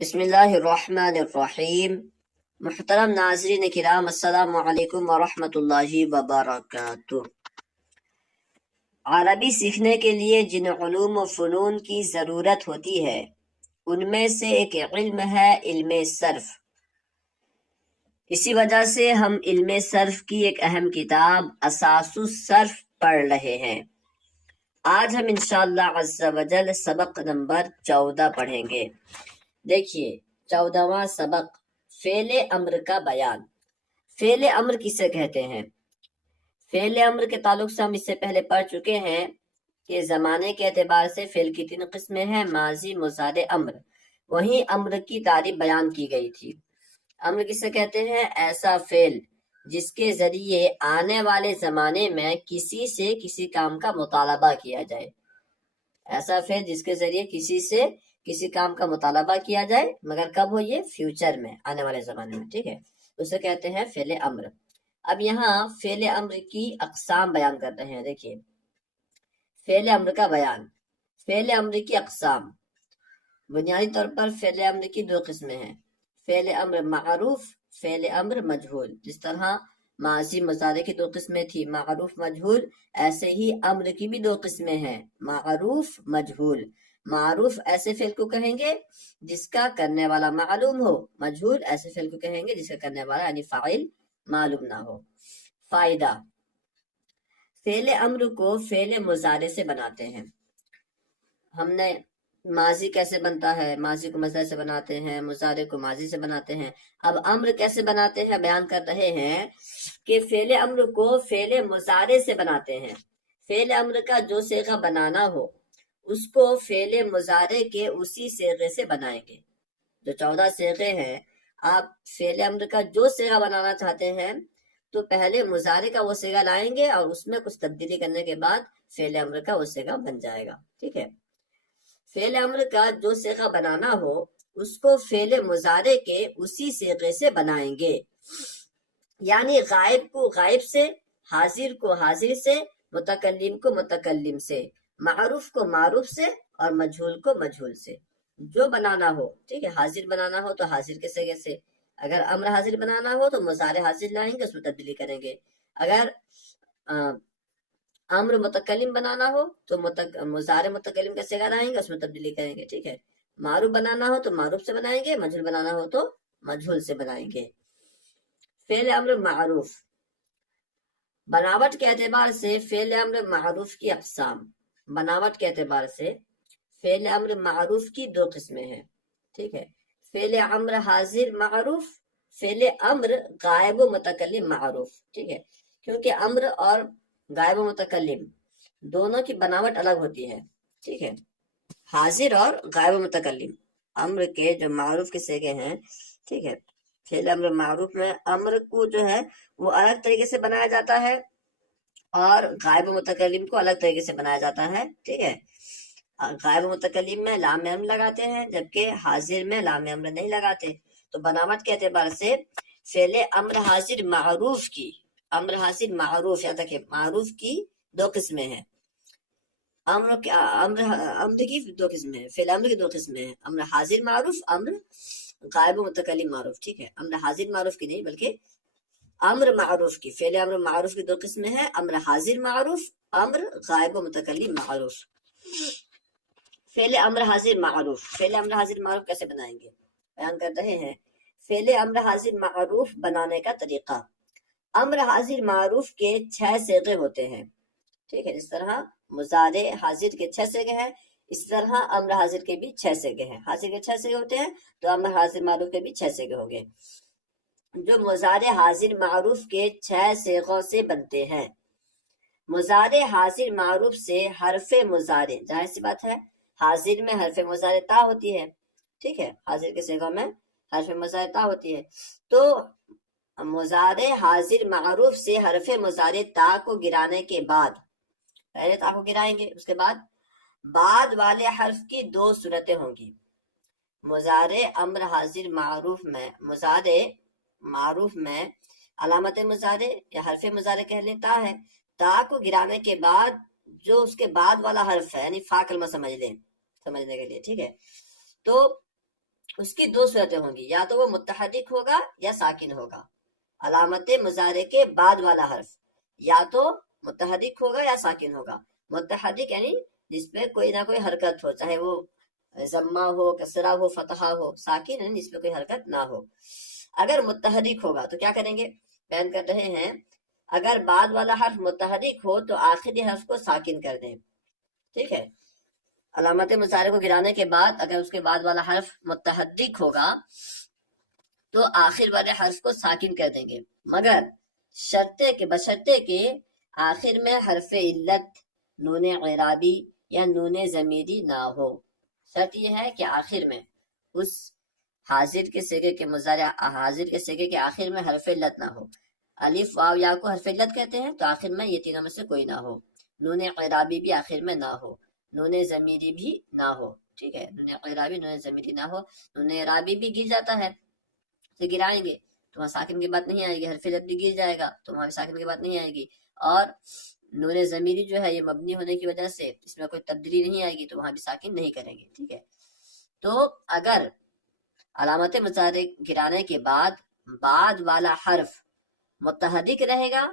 بسم اللہ الرحمن الرحیم۔ محترم ناظرین کرام، السلام علیکم ورحمۃ اللہ وبرکاتہ۔ عربی سیکھنے کے لیے جن علوم و فنون کی ضرورت ہوتی ہے ان میں سے ایک علم ہے علم صرف۔ اسی وجہ سے ہم علم صرف کی ایک اہم کتاب اساس الصرف پڑھ رہے ہیں۔ آج ہم انشاءاللہ عز و جل سبق نمبر 14 پڑھیں گے۔ دیکھیے 14واں سبق، فعل امر کا بیان۔ فعل امر کسے کہتے ہیں؟ فعل امر کے تعلق سے ہم اس سے پہلے پڑھ چکے ہیں کہ زمانے کے اعتبار سے فعل کی 3 قسمیں ہیں، ماضی، مضارع، امر۔ وہیں امر کی تعریف بیان کی گئی تھی۔ امر کسے کہتے ہیں؟ ایسا فعل جس کے ذریعے آنے والے زمانے میں کسی سے کسی کام کا مطالبہ کیا جائے۔ ایسا فعل جس کے ذریعے کسی سے کسی کام کا مطالبہ کیا جائے، مگر کب ہو؟ یہ فیوچر میں، آنے والے زمانے میں، ٹھیک ہے، اسے کہتے ہیں فعل امر۔ اب یہاں فعل امر کی اقسام بیان کر رہے ہیں۔ دیکھیے فعل امر کا بیان، فعل امر کی اقسام۔ بنیادی طور پر فعل امر کی 2 قسمیں ہیں، فعل امر معروف، فعل امر مجہول۔ جس طرح ماضی مضارع کی 2 قسمیں تھی، معروف مجہول، ایسے ہی امر کی بھی 2 قسمیں ہیں، معروف مجہول۔ معروف ایسے فعل کو کہیں گے جس کا کرنے والا معلوم ہو، مجہول ایسے فعل کو کہیں گے جس کا کرنے والا یعنی فاعل معلوم نہ ہو۔ فائدہ، فعل امر کو فعل مضارع سے بناتے ہیں۔ ہم نے ماضی کیسے بنتا ہے، ماضی کو مضارع سے بناتے ہیں، مضارع کو ماضی سے بناتے ہیں۔ اب امر کیسے بناتے ہیں بیان کر رہے ہیں کہ فعل امر کو فعل مضارع سے بناتے ہیں۔ فعل امر کا جو صیغہ بنانا ہو اس کو فعل مضارع کے اسی صیغے سے بنائیں گے۔ جو 14 صیغے ہیں، آپ فعل امر کا جو صیغہ بنانا چاہتے ہیں تو پہلے مضارع کا وہ صیغہ لائیں گے اور اس میں کچھ تبدیلی کرنے کے بعد فعل امر کا وہ صیغہ بن جائے گا، ٹھیک ہے۔ فعل امر کا جو صیغہ بنانا ہو اس کو فعل مضارع کے اسی صیغے سے بنائیں گے، یعنی غائب کو غائب سے، حاضر کو حاضر سے، متکلم کو متکلم سے، معروف کو معروف سے اور مجہول کو مجہول سے۔ جو بنانا ہو، ٹھیک ہے، حاضر بنانا ہو تو حاضر کے صیغے سے، اگر امر حاضر بنانا ہو تو مضارع حاضر لائیں گے، اس میں تبدیلی کریں گے۔ اگر امر متکلم بنانا ہو تو مضارع متکلم کا صیغہ لائیں گے، اس میں تبدیلی کریں گے، ٹھیک ہے۔ معروف بنانا ہو تو معروف سے بنائیں گے، مجہول بنانا ہو تو مجہول سے بنائیں گے۔ فعل امر معروف، بناوٹ کے اعتبار سے فعل امر معروف کی اقسام۔ بناوٹ کے اعتبار سے فعل امر معروف کی 2 قسمیں ہیں، ٹھیک ہے۔ فعل امر حاضر معروف، فعل امر غائب و متکلم معروف، ٹھیک ہے۔ کیونکہ امر اور غائب و متکلم دونوں کی بناوٹ الگ ہوتی ہے، ٹھیک ہے۔ حاضر اور غائب و متکلم امر کے جو معروف کے صیغے ہیں، ٹھیک ہے۔ فعل امر معروف میں امر کو جو ہے وہ الگ طریقے سے بنایا جاتا ہے اور غائب و متکلم کو الگ طریقے سے بنایا جاتا ہے، ٹھیک ہے۔ غائب و متکلم میں لام امر لگاتے ہیں جبکہ حاضر میں لام امر نہیں لگاتے۔ تو بناوٹ کے اعتبار سے فعل امر حاضر معروف کی، امر حاضر معروف، یاد رکھیں معروف کی 2 قسمیں ہیں، امر کی 2 قسمیں ہیں، فعل امر کی 2 قسمیں ہیں، امر حاضر معروف، امر غائب و متکلم معروف، ٹھیک ہے۔ امر حاضر معروف کی نہیں بلکہ امر معروف کی، فعل امر معروف کی 2 قسمیں ہیں، امر حاضر معروف، امر غائب و متکلم معروف۔ فعل امر حاضر معروف، فعل امر حاضر معروف کیسے بنائیں گے بیان کر رہے ہیں۔ فعل امر حاضر معروف بنانے کا طریقہ، امر حاضر معروف کے 6 صیغے ہوتے ہیں، ٹھیک ہے۔ جس طرح مضارع حاضر کے 6 صیغے ہیں، اس طرح امر حاضر کے بھی 6 صیغے ہیں۔ حاضر کے 6 صیغے ہوتے ہیں تو امر حاضر معروف کے بھی 6 صیغے ہوں گے، جو مضارع حاضر معروف کے 6 صیغوں سے بنتے ہیں۔ مضارع حاضر معروف سے حرف مضارع، ظاہر سی بات ہے حاضر میں حرف مضارع تا ہوتی ہے، ٹھیک ہے، حاضر کے صیغوں میں حرف مضارع تا ہوتی ہے، تو مضارع حاضر معروف سے حرف مضارع تا کو گرانے کے بعد، پہلے تا کو گرائیں گے، اس کے بعد والے حرف کی 2 صورتیں ہوں گی۔ مضارع امر حاضر معروف میں، مضارع معروف میں علامت مضارع یا حرف مضارع کہہ لیں تا ہے، تا کو گرانے کے بعد جو اس کے بعد والا حرف ہے، یعنی فا کلمہ سمجھ لیں، سمجھنے کے لیے، ٹھیک ہے، تو اس کی دو صورتیں ہوں گی، یا تو وہ متحرک ہوگا یا ساکن ہوگا۔ علامت مضارع کے بعد والا حرف یا تو متحرک ہوگا یا ساکن ہوگا۔ متحرک یعنی جس پہ کوئی نہ کوئی حرکت ہو، چاہے وہ ضمہ ہو، کسرہ ہو، فتحہ ہو۔ ساکن یعنی جس پہ کوئی حرکت نہ ہو۔ اگر متحرک ہوگا تو کیا کریں گے، بیان کر رہے ہیں اگر بعد والا حرف متحرک ہو تو آخری حرف کو ساکن کر دیں، ٹھیک ہے۔ علامت مضارع کو گرانے کے بعد اگر اس کے بعد والا حرف متحرک ہوگا تو آخر والے حرف کو ساکن کر دیں گے، مگر بشرطے کے آخر میں حرف علت، نون اعرابی یا نون ضمیری نہ ہو۔ شرط یہ ہے کہ آخر میں اس حاضر کے صیغے کے آخر میں حرف علت نہ ہو۔ الف واو یا کو حرف علت کہتے ہیں، تو آخر میں یہ تینوں میں سے کوئی نہ ہو۔ نون اعرابی بھی آخر میں نہ ہو، نون ضمیری بھی نہ ہو، ٹھیک ہے۔ نون اعرابی نون ضمیری نہ ہو۔ نون اعرابی بھی گر جاتا ہے تو گرائیں گے تو وہاں ساکن کی بات نہیں آئے گی، حرف علت بھی گر جائے گا تو وہاں بھی ساکن کی بات نہیں آئے گی، اور نون ضمیری جو ہے یہ مبنی ہونے کی وجہ سے اس میں کوئی تبدیلی نہیں آئے گی تو وہاں بھی ساکن نہیں کریں گے، ٹھیک ہے۔ تو اگر علامت مضارع گرانے کے بعد والا حرف متحرک رہے گا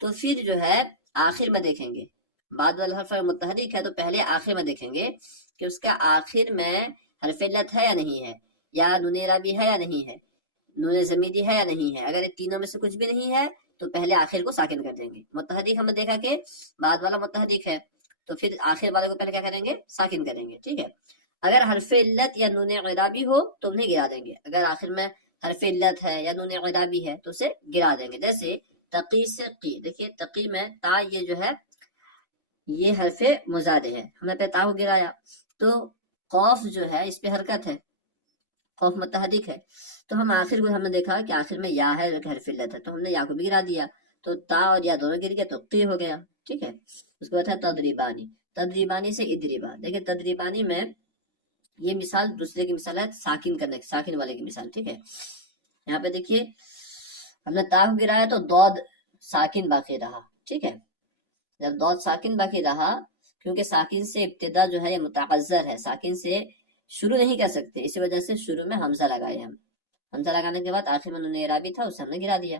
تو پھر جو ہے آخر میں دیکھیں گے، بعد والا حرف متحرک ہے تو پہلے آخر میں دیکھیں گے کہ اس کا آخر میں حرف علت ہے یا نہیں ہے، یا نون اعرابی ہے یا نہیں ہے، نون ضمیری ہے یا نہیں ہے۔ اگر یہ تینوں میں سے کچھ بھی نہیں ہے تو پہلے آخر کو ساکن کر دیں گے۔ متحرک ہم نے دیکھا کہ بعد والا متحرک ہے تو پھر آخر والے کو پہلے کیا کریں گے، ساکن کریں گے، ٹھیک ہے۔ اگر حرف علت یا نون اعرابی ہو تو انہیں گرا دیں گے، اگر آخر میں حرف علت ہے یا نون اعرابی ہے تو اسے گرا دیں گے۔ جیسے تقی سے قی، دیکھیے تقی میں تا یہ جو ہے یہ حرف مضارع ہے، ہم نے پہ تا کو گرایا تو قوف جو ہے اس پہ حرکت ہے، خوف متحرک ہے، تو ہم نے دیکھا کہ آخر میں یا ہے جو کہ حرف علت ہے تو ہم نے یا کو بھی گرا دیا، تو تا اور یا دونوں گر گیا تو قی ہو گیا، ٹھیک ہے۔ اس کے بعد ہے تدریبانی سے ادریبا، دیکھیں تدریبانی میں یہ مثال دوسرے کی مثال ہے ساکن والے کی مثال، ٹھیک ہے۔ یہاں پہ دیکھیے ہم نے تا کو گرایا تو دود ساکن باقی رہا، ٹھیک ہے۔ جب دود ساکن باقی رہا، کیونکہ ساکن سے ابتدا جو ہے یہ متعذر ہے، ساکن سے شروع نہیں کر سکتے، اسی وجہ سے شروع میں حمزہ لگائے ہم، حمزہ لگانے کے بعد آخر میں نون اعرابی تھا اسے ہم نے گرا دیا۔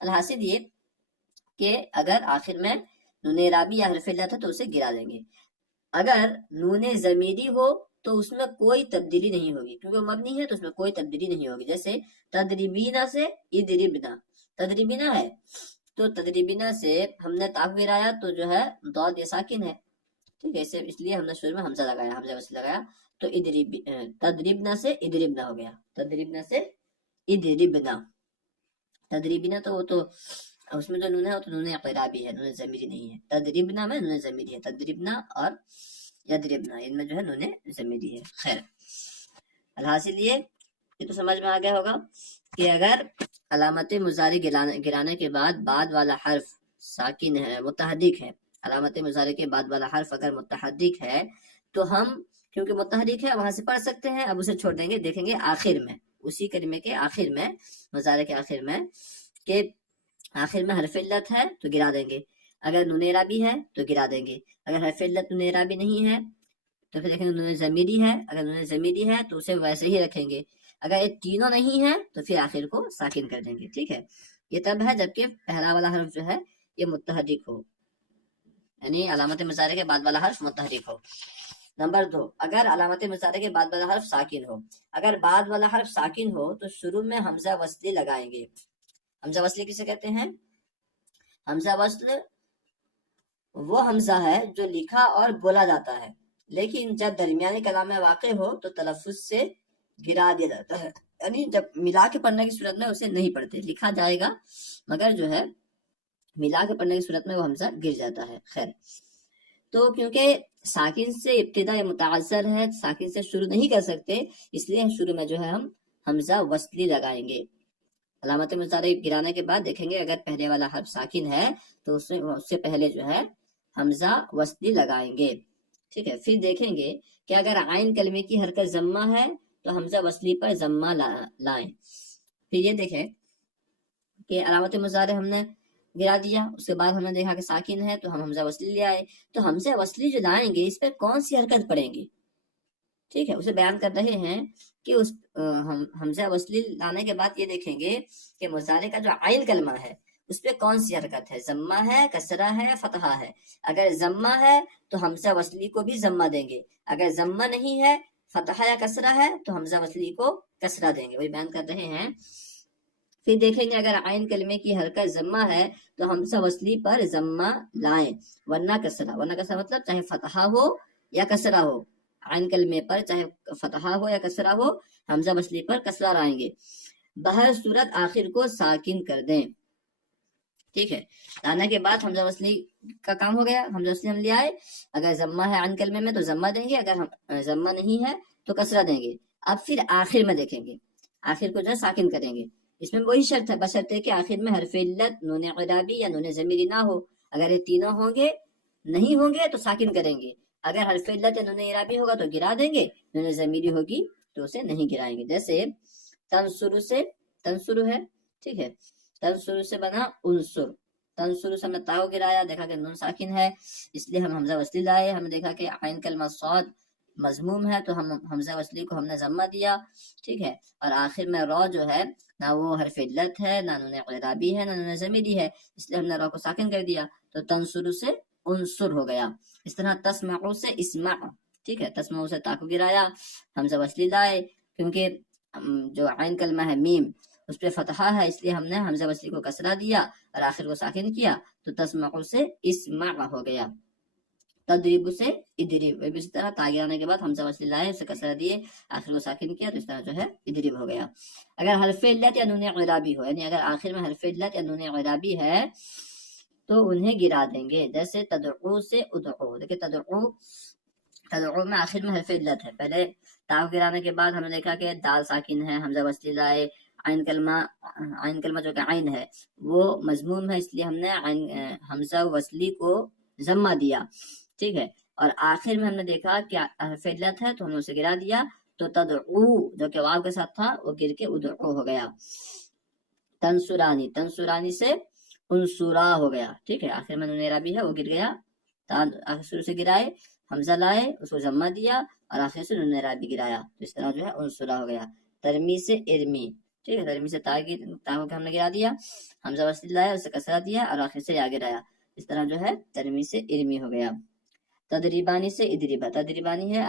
الحاصل یہ کہ اگر آخر میں نون اعرابی یا حرف علت ہے تو اسے گرا دیں گے۔ اگر نون ضمیری ہو تو اس میں کوئی تبدیلی نہیں ہوگی، کیونکہ وہ مبنی ہے تو اس میں کوئی تبدیلی نہیں ہوگی۔ جیسے تدریبینا سے ادربنا، تدریبینا ہے تو تدریبینا سے ہم نے تا گرایا تو جو ہے دود یہ ساکن ہے، ٹھیک ہے، اس لیے ہم نے شروع میں حمزہ لگایا، حمزہ وصل لگایا تو تدریبنا سے ادربنا ہو گیا، تدریبنا سے ادربنا۔ تدریبنا تو وہ تو اس میں جو نون ہے وہ تو نون اعرابی ہے، نون ضمیری نہیں ہے۔ تدریبنا میں نون ضمیری ہے، تدریبنا اور یدربنا ان میں جو ہے نون ضمیری ہے۔ خیر، الحاصل یہ تو سمجھ میں آ گیا ہوگا کہ اگر علامت مضارع گرانے کے بعد والا حرف ساکن ہے، متحرک ہے، علامت مضارع کے بعد والا حرف اگر متحرک ہے تو ہم کیونکہ متحرک ہے وہاں سے پڑھ سکتے ہیں، اب اسے چھوڑ دیں گے، دیکھیں گے آخر میں، اسی کلمے کے آخر میں، مضارع کے آخر میں کہ آخر میں حرف علت ہے تو گرا دیں گے، اگر نون اعرابی ہے تو گرا دیں گے، اگر حرف علت نون اعرابی نہیں ہے تو پھر دیکھیں گے نون ضمیری ہے، اگر نون ضمیری ہے تو اسے ویسے ہی رکھیں گے، اگر یہ تینوں نہیں ہے تو پھر آخر کو ساکن کر دیں گے، ٹھیک ہے۔ یہ تب ہے جبکہ پہلا والا حرف جو ہے یہ متحرک ہو، یعنی علامت مضارع کے بعد والا حرف متحرک ہو۔ نمبر 2، اگر علامت مضارع کے بعد والا حرف ساکن ہو، اگر بعد والا حرف ساکن ہو تو شروع میں حمزہ وصلی لگائیں گے۔ حمزہ وصلی کسے کہتے ہیں؟ حمزہ وصل وہ حمزہ ہے جو لکھا اور بولا جاتا ہے، لیکن جب درمیانی کلام میں واقع ہو تو تلفظ سے گرا دیا جاتا ہے، یعنی جب ملا کے پڑھنے کی صورت میں اسے نہیں پڑھتے، لکھا جائے گا مگر جو ہے ملا کے پڑھنے کی صورت میں وہ حمزہ گر جاتا ہے۔ خیر، تو کیونکہ ساکن سے ابتدا متعذر ہے، ساکن سے شروع نہیں کر سکتے، اس لیے شروع میں جو ہے ہم حمزہ وصلی لگائیں گے۔ علامت مضارع گرانے کے بعد دیکھیں گے اگر پہلے والا حرف ساکن ہے تو اس سے پہلے جو ہے حمزہ وصلی لگائیں گے، ٹھیک ہے۔ پھر دیکھیں گے کہ اگر عین کلمے کی حرکت ضمہ ہے تو حمزہ وصلی پر ضمہ لائیں۔ پھر یہ دیکھیں کہ علامت مضارع ہم نے گرا دیا، اس کے بعد ہم نے دیکھا کہ ساکن ہے تو ہم حمزہ وصلی لے آئے، تو حمزہ وصلی جو لائیں گے اس پہ کون سی حرکت پڑیں گی؟ ٹھیک ہے، اسے بیان کر رہے ہیں کہ اس حمزہ وصلی لانے کے بعد یہ دیکھیں گے کہ مضارع کا جو عین کلمہ ہے اس پہ کون سی حرکت ہے، ضمہ ہے، کسرہ ہے، فتحہ ہے۔ اگر ضمہ ہے تو حمزہ وصلی کو بھی ضمہ دیں گے، اگر ضمہ نہیں ہے، فتحہ یا کسرہ ہے، تو حمزہ وصلی کو کسرہ دیں گے، وہی بیان کر رہے ہیں۔ پھر دیکھیں گے اگر عین کلمے کی حرکت ضمہ ہے تو حمزہ وصلی پر ضمہ لائیں، ورنہ کسرہ مطلب چاہے فتحہ ہو یا کسرہ ہو، عین کلمے پر چاہے فتحہ ہو یا کسرہ ہو، حمزہ وصلی پر کسرہ لائیں گے۔ بہر صورت آخر کو ساکن کر دیں، ٹھیک ہے، لانے کے بعد حمزہ وصلی کا کام ہو گیا، حمزہ وصلی ہم لے آئے، اگر ضمہ ہے عین کلمے میں تو ضمہ دیں گے، اگر ضمہ نہیں ہے تو کسرہ دیں گے۔ اب پھر آخر میں دیکھیں گے، آخر کو جو ہے ساکن کریں گے، اس میں وہی شرط ہے، بشرطے کہ آخر میں حرف علت، نون اعرابی یا نون ضمیری نہ ہو۔ اگر یہ تینوں ہوں گے، نہیں ہوں گے تو ساکن کریں گے، اگر حرف علت یا نون اعرابی ہوگا تو گرا دیں گے، نون ضمیری ہوگی تو اسے نہیں گرائیں گے۔ جیسے تنصر سے، تنصر ہے، ٹھیک ہے، تنصر سے بنا انصر، تنصر سے ہم نے تاؤ گرایا، دیکھا کہ نون ساکن ہے اس لیے ہم حمزہ وصلی لائے، ہم نے دیکھا کہ عین کلمہ صاد مضموم ہے تو ہم حمزہ وصلی کو ہم نے ضمہ دیا، ٹھیک ہے، اور آخر میں رو جو ہے نہ وہ حرف علت ہے، نہ نون اعرابی ہے، نہ نون ضمیری ہے، اس لیے ہم نے رو کو ساکن کر دیا، تو تنصر سے انصر ہو گیا۔ اس طرح تسمع سے اسمع، ٹھیک ہے، تسمع سے تا کو گرایا، حمزہ وصلی لائے، کیونکہ جو عین کلمہ ہے میم اس پہ فتحہ ہے اس لیے ہم نے حمزہ وصلی کو کسرہ دیا اور آخر کو ساکن کیا، تو تسمع سے اسمع ہو گیا۔ تدریب سے ادریب، اسی طرح تا گرانے کے بعد حمزہ وصلی لائے، اسے کسرہ دیے، آخر کو ساکن کیا، تو اس طرح جو ہے ادریب ہو گیا۔ اگر حرف علت یا نون اعرابی ہو، یعنی اگر آخر میں حرف علت یا نون اعرابی ہے تو انہیں گرا دیں گے، جیسے تدعو سے ادعو، دیکھیں تدعو میں آخر میں حرف علت ہے، پہلے تا گرانے کے بعد ہم نے دیکھا کہ دال ساکن ہے، حمزہ وصلی لائے، عین کلمہ جو کہ عین ہے وہ مضموم ہے اس لیے ہم نے حمزہ وصلی کو ضمہ دیا، ٹھیک ہے، اور آخر میں ہم نے دیکھا کہ حرف علت ہے تو ہم نے اسے گرا دیا، تو تدعو جو کہ واو کے ساتھ تھا وہ گر کے ادعو ہو گیا۔ تنصرانی سے انصرا ہو گیا، ٹھیک ہے، آخر میں نون اعرابی ہے وہ گر گیا، آخر سے گرائے، حمزہ لائے، اس کو ضمہ دیا اور آخر سے نون اعرابی گرایا، تو اس طرح جو ہے انصرا ہو گیا۔ ترمی سے ارمی، ٹھیک ہے، ترمی سے تا کو ہم نے گرا دیا، حمزہ وصلی لایا، اسے کسرہ دیا اور آخر سے یا گرایا، اس طرح جو ہے ترمی سے ارمی ہو گیا۔ تدریبانی سے ادریبا، تدریبانی ہے،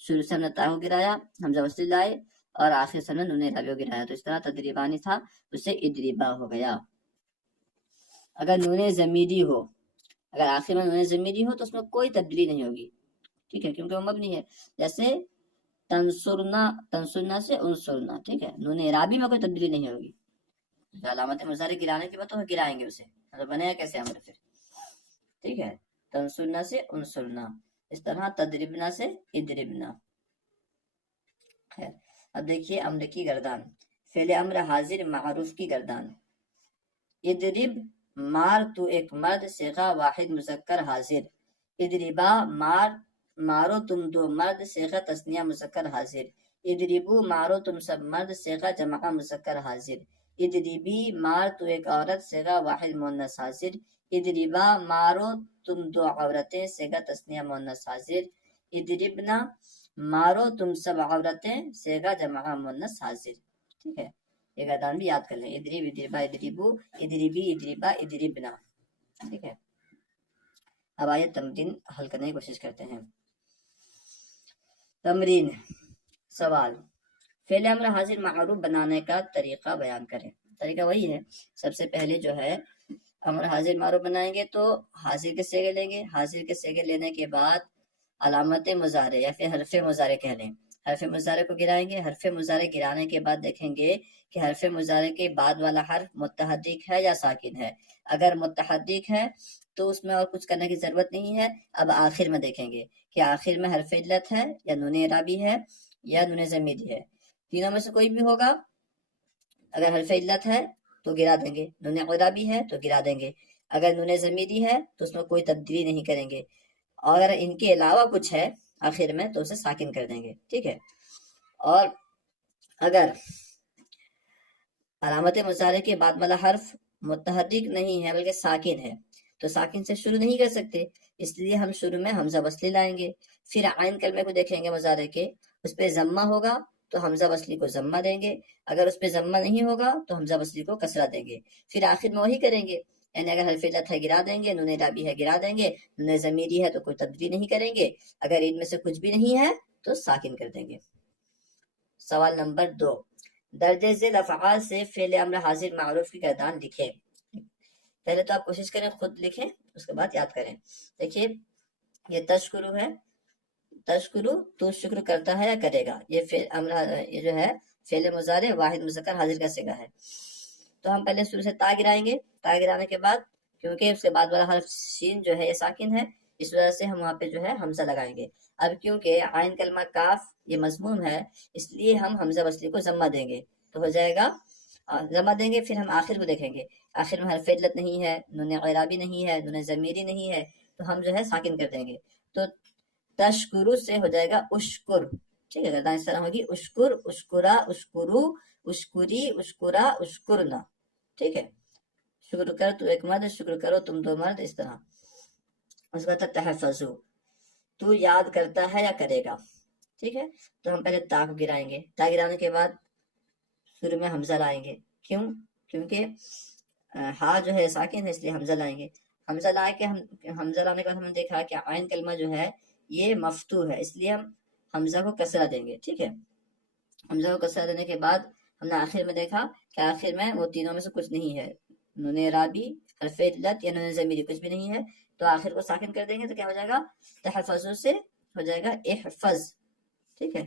شروع سے ہم نے تا کو گرایا، حمزہ وصلی لائے اور آخر سے ہم نے نون اعرابی کو گرایا، تو اس طرح تدریبانی تھا اسے ادریبا ہو گیا۔ اگر نون ضمیری ہو، اگر آخر میں نون ضمیری ہو تو اس میں کوئی تبدیلی نہیں ہوگی، ٹھیک ہے، کیونکہ وہ مبنی ہے، جیسے تنصرنا سے انصرنا، ٹھیک ہے، نون اعرابی میں کوئی تبدیلی نہیں ہوگی، علامت مضارع گرانے کے بعد تو گرائیں گے اسے، بنے گا کیسے امر پھر، ٹھیک ہے، تنصرنا سے انصرنا، اس طرح تدربنا سے ادربنا۔ خیر، اب دیکھیے امر کی گردان، فعل امر حاضر معروف کی گردان، ادرب مار تو ایک مرد صیغہ واحد مذکر حاضر، ادربا مارو تم دو مرد صیغہ تثنیہ مذکر حاضر، ادربو مارو تم سب مرد صیغہ جمع مذکر حاضر، ادربی مار تو ایک عورت صیغہ واحد مؤنث حاضر، ادربا مارو تم دو عورتیں صیغہ تثنیہ مؤنث حاضر، ادربنا مارو تم سب عورتیں صیغہ جمع مؤنث حاضر، ٹھیک ہے، یہ گردان بھی یاد کر لیں، ادریب ادربا ادریبو ادریبی ادریبا ادریبنا، ٹھیک ہے۔ اب آئیے تمرین حل کرنے کی کوشش کرتے ہیں۔ تمرین، سوال، فعل امر حاضر معروف بنانے کا طریقہ بیان کریں۔ طریقہ وہی ہے، سب سے پہلے جو ہے امر حاضر معروف بنائیں گے تو حاضر کے صیغے لیں گے، حاضر کے صیغے لینے کے بعد علامت مضارع یا پھر حرف مضارع کہہ لیں، حرف مضارع کو گرائیں گے، حرف مضارع گرانے کے بعد دیکھیں گے کہ حرف مضارع کے بعد والا حرف متحرک ہے یا ساکن ہے، اگر متحرک ہے تو اس میں اور کچھ کرنے کی ضرورت نہیں ہے۔ اب آخر میں دیکھیں گے کہ آخر میں حرف علت ہے یا نون اعرابی ہے یا نون ضمیری ہے، تینوں میں سے کوئی بھی ہوگا، اگر حرف علت ہے تو گرا دیں گے، نون اعرابی ہے تو گرا دیں گے، اگر نون ضمیری ہے تو اس میں کوئی تبدیلی نہیں کریں گے، اور اگر ان کے علاوہ کچھ ہے آخر میں تو اسے ساکن کر دیں گے، ٹھیک ہے۔ اور اگر علامت مضارع کے بعد والا حرف متحرک نہیں ہے بلکہ ساکن ہے تو ساکن سے شروع نہیں کر سکتے، اس لیے ہم شروع میں حمزہ وصلی لائیں گے، پھر عین کلمے کو دیکھیں گے مضارع کے، اس پہ ضمہ ہوگا تو حمزہ وصلی کو ضمہ دیں گے، اگر اس پہ ضمہ نہیں ہوگا تو حمزہ وصلی کو کسرہ دیں گے، پھر آخر میں وہی کریں گے، یعنی اگر حرف علت ہے گرا دیں گے، نون اعرابی ہے گرا دیں گے، نون ضمیری ہے تو کوئی تبدیلی نہیں کریں گے، اگر ان میں سے کچھ بھی نہیں ہے تو ساکن کر دیں گے۔ سوال نمبر 2، درج ذیل افعال سے فعل امر حاضر معروف کی گردان لکھیں۔ پہلے تو آپ کوشش کریں خود لکھیں، اس کے بعد یاد کریں۔ دیکھیے یہ تشکرو ہے، تشکرو تو شکر کرتا ہے یا کرے گا، یہ فعل امر، یہ جو ہے فعل مضارع واحد مذکر حاضر کا صیغہ ہے۔ تو ہم پہلے شروع سے تا گرائیں گے، تا گرانے کے بعد کیونکہ اس کے بعد والا حرف شین جو ہے یہ ساکن ہے، اس وجہ سے ہم وہاں پہ جو ہے حمزہ لگائیں گے۔ اب کیونکہ عین کلمہ کاف یہ مضموم ہے، اس لیے ہم حمزہ وصلی کو ضمہ دیں گے، تو ہو جائے گا ضمہ دیں گے، پھر ہم آخر کو دیکھیں گے، آخر میں حرف علت نہیں ہے، نون اعرابی نہیں ہے، نون ضمیری نہیں ہے، تو ہم جو ہے ساکن کر دیں گے، تو تشکرو سے ہو جائے گا اشکر، ٹھیک ہے، گردان اس طرح ہوگی اشکر، اشکرا، اشکرو، اشکری، اشکرا، اشکرنا، ٹھیک ہے، شکر کر تو ایک مرد، شکر کرو تم دو مرد، اس طرح۔ اس کا تھا تحفظو، تو یاد کرتا ہے یا کرے گا، ٹھیک ہے، تو ہم پہلے تا کو گرائیں گے، تا گرانے کے بعد شروع میں حمزہ لائیں گے، کیوں؟ کیونکہ ہا جو ہے ساکن ہے، اس لیے حمزہ لائیں گے، حمزہ لائے کے حمزہ لانے کے بعد ہم نے دیکھا کہ عین کلمہ جو ہے یہ مفتوح ہے، اس لیے ہم حمزہ کو کسرہ دیں گے، ٹھیک ہے، حمزہ کو کسرہ دینے کے بعد ہم نے آخر میں دیکھا کہ آخر میں وہ تینوں میں سے کچھ نہیں ہے، نون اعرابی، حرف علت یا نون ضمیری کچھ بھی نہیں ہے، تو آخر کو ساکن کر دیں گے، تو کیا ہو جائے گا تحفظو سے ہو جائے گا احفظ، ٹھیک ہے،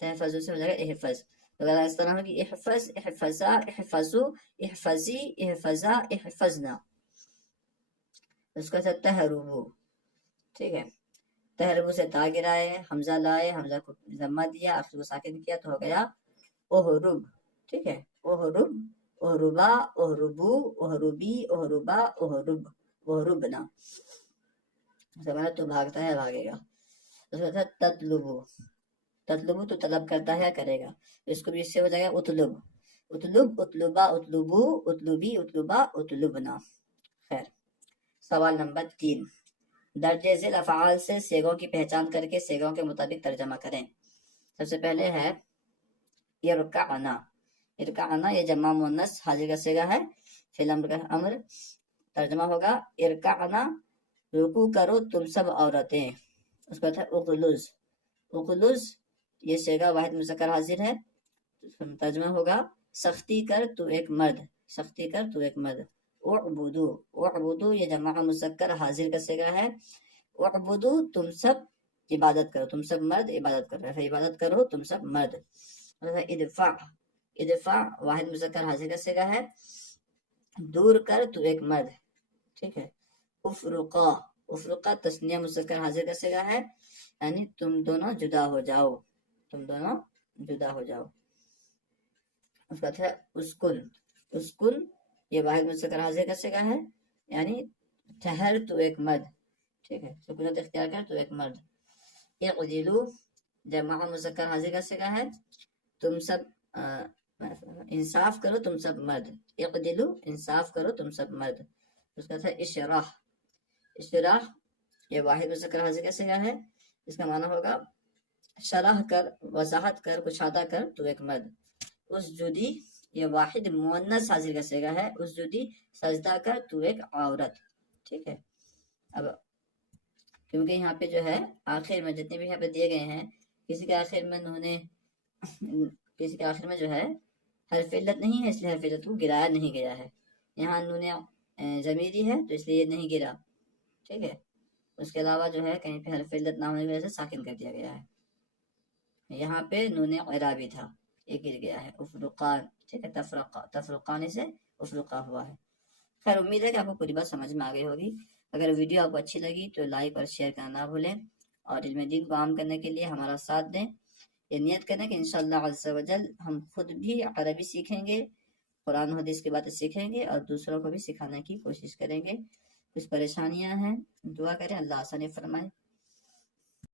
تحفظو سے ہو جائے گا احفظ، تو اگر اس طرح ہوگی احفظ، احفظا، احفظو، احفظی، احفظا، احفظنا۔ اس کا تھا تہربو، ٹھیک ہے، تہربو سے تا گرائے، حمزہ لائے، حمزہ کو ضمہ دیا، آخر کو ساکن کیا تو ہو گیا احرب، ٹھیک ہے، احرب، احربا، احربو، احربی، احربا، احرب، احربنا، زمانہ تو بھاگتا ہے بھاگے گا۔ اس کا تھا تطلبو، تطلبو تو طلب کرتا ہے کرے گا، اس کو بھی اس سے ہو جائے گا اطلب، اطلب، اطلبا، اطلبو، اطلبی، اطلبا، اطلبنا۔ خیر، سوال نمبر 3، درج ذیل افعال سے صیغوں کی پہچان کر کے صیغوں کے مطابق ترجمہ کریں۔ سب سے پہلے ہے یرکعنا، یرکعنا یہ جمع مؤنث حاضر کا صیغہ ہے، فعل امر کا امر، ترجمہ ہوگا ارکعنا، رکوع کرو تم سب عورتیں۔ اس کا تھا اغلظ، اغلظ یہ صیغہ واحد مذکر حاضر ہے، ترجمہ ہوگا سختی کر تو ایک مرد، سختی کر تو ایک مرد۔ اعبدو، اعبدو یہ جمع مذکر حاضر کا صیغہ ہے، اعبدو تم سب عبادت کرو، تم سب مرد عبادت کر رہے ہیں، عبادت کرو تم سب مرد۔ ادفع، ادفع واحد مذکر حاضر کا صیغہ ہے، دور کر تو ایک مرد، ٹھیک ہے۔ افرقا، افرقا تثنیہ مذکر حاضر کا صیغہ ہے، یعنی تم دونوں جدا ہو جاؤ، تم دونوں جدا ہو جاؤ۔ اس کا تھا اسکن، اسکن یہ واحد مذکر حاضر کا صیغہ ہے، یعنی ٹھہر تو ایک مرد، ٹھیک ہے، سکونت اختیار کر تو ایک مرد۔ اعدلو جمع مذکر حاضر کا صیغہ ہے، تم سب انصاف کرو تم سب مرد، اعدلو انصاف کرو تم سب مرد۔ اس کا تھا اشراح، اشراح یہ واحد مذکر حاضر کا صیغہ ہے، اس کا معنی ہوگا شرح کر، وضاحت کر، کشادہ کر تو ایک مرد۔ اسجدی یہ واحد مؤنث حاضر کا صیغہ ہے، اسجدی سجدہ کر تو ایک عورت، ٹھیک ہے۔ اب کیونکہ یہاں پہ جو ہے آخر میں جتنے بھی یہاں پہ دیے گئے ہیں، کسی کے آخر میں کسی کے آخر میں جو ہے حرف علت نہیں ہے، اس لیے حرف علت کو گرایا نہیں گیا ہے، یہاں نون ضمیری ہے تو اس لیے یہ نہیں گرا، ٹھیک ہے۔ اس کے علاوہ جو ہے کہیں پہ حرف علت نہ ہونے کی وجہ سے ساکن کر دیا گیا ہے، یہاں پہ نون اعرابی تھا یہ گر گیا ہے، افرقان، ٹھیک ہے، تفرقہ، تفرقانے سے افرقہ ہوا ہے۔ خیر امید ہے کہ آپ کو پوری بات سمجھ میں آ گئی ہوگی، اگر ویڈیو آپ کو اچھی لگی تو لائک اور شیئر کرنا نہ بھولیں، اور علم دین کو عام کرنے کے لیے ہمارا ساتھ دیں، یہ نیت کریں کہ انشاءاللہ عز و جل ہم خود بھی عربی سیکھیں گے، قرآن و حدیث کی باتیں سیکھیں گے اور دوسروں کو بھی سکھانے کی کوشش کریں گے۔ کچھ پریشانیاں ہیں، دعا کریں اللہ آسانی فرمائے۔